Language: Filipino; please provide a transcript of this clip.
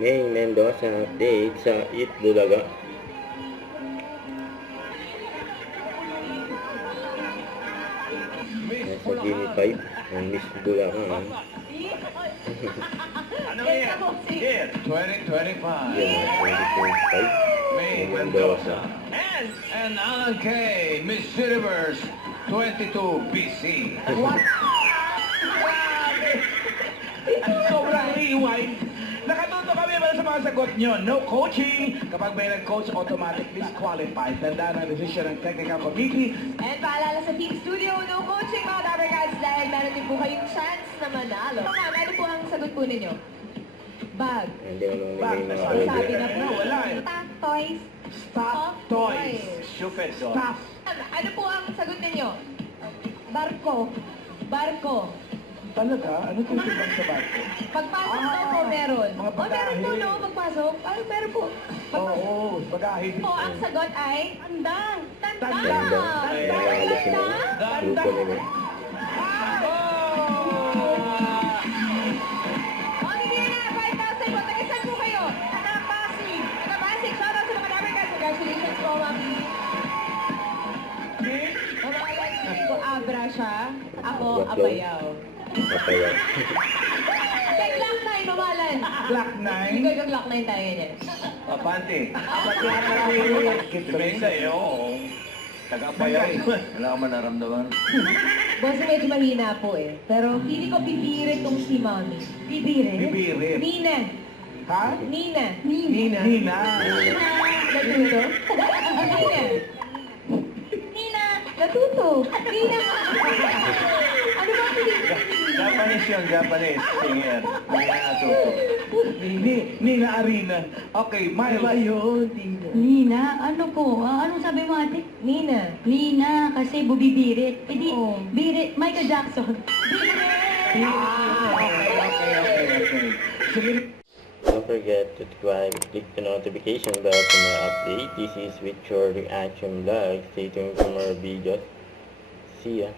May Mendoza update sa Eat Bulaga. Nasa Gini 5 ng Miss Bulaga. Ano yan? Here, 2025. Yan, 2025. May Mendoza. And Alan K. Miss Universe 22 BC. What? Sobrang rewind. Nakatuto kami ba sa mga sagot nyo? No coaching. Kapag may nag-coach, automatic disqualified. Tanda na decision ng technical committee. And paalala sa Team Studio, no coaching mga Dabarcats dahil meron din po kayong chance na manalo. Ano po ang sagot po ninyo? Bag. Hindi mo naman Bag, may mga sabi Sabi order. na po. Wala eh. Staff toys. Stop toys. Stupid doll. Staff. Ano po ang sagot ninyo? Barko. Barko. Talaga? Ano tutulang sa barko? Pagpasok daw po meron. Mga O meron po bagahe. no, pagpasok. Ay, meron po. Pagpasok. Oo, bagahe din. Po, ang sagot ay tandang. Tandang. Tandang. Ay, nakakala sila ng grupo nila. O, hindi na. 5,000 po. Tagisan po kayo. Taga-Pasig. Taga-Pasig. Shout out sa mga Dabarcats. Congratulations po, Mami. Mamalan ko Abra siya. Ako, Apayaw. Kapaya. Kay Glock 9, mamalan. Black Hindi 9. ko Glock 9 tayo ganyan. Papante. Depende eh, oo. Taga-payaw. Wala ka man naramdaman. Boss, medyo mahina po eh. Pero feeling ko bibirit tong si Mami. Bibirit? Bibirit. Nina. Ha? Nina. Nina. Nina. Natuto? Nina. Nina. Natuto. Nina. Ano ba pinito? Japanese yun, Japanese singer. Nina Atuto. Nina Arena. Okay, Myla yun. Nina, ano po? Anong sabi mo ate? Nina. Nina, kasi bubibirit. E di, Oo. birit, Michael Jackson. Okay. Sige. Don't forget to subscribe, click the notification bell for more update. This is with your reaction vlog. Stay tuned for more videos. See ya.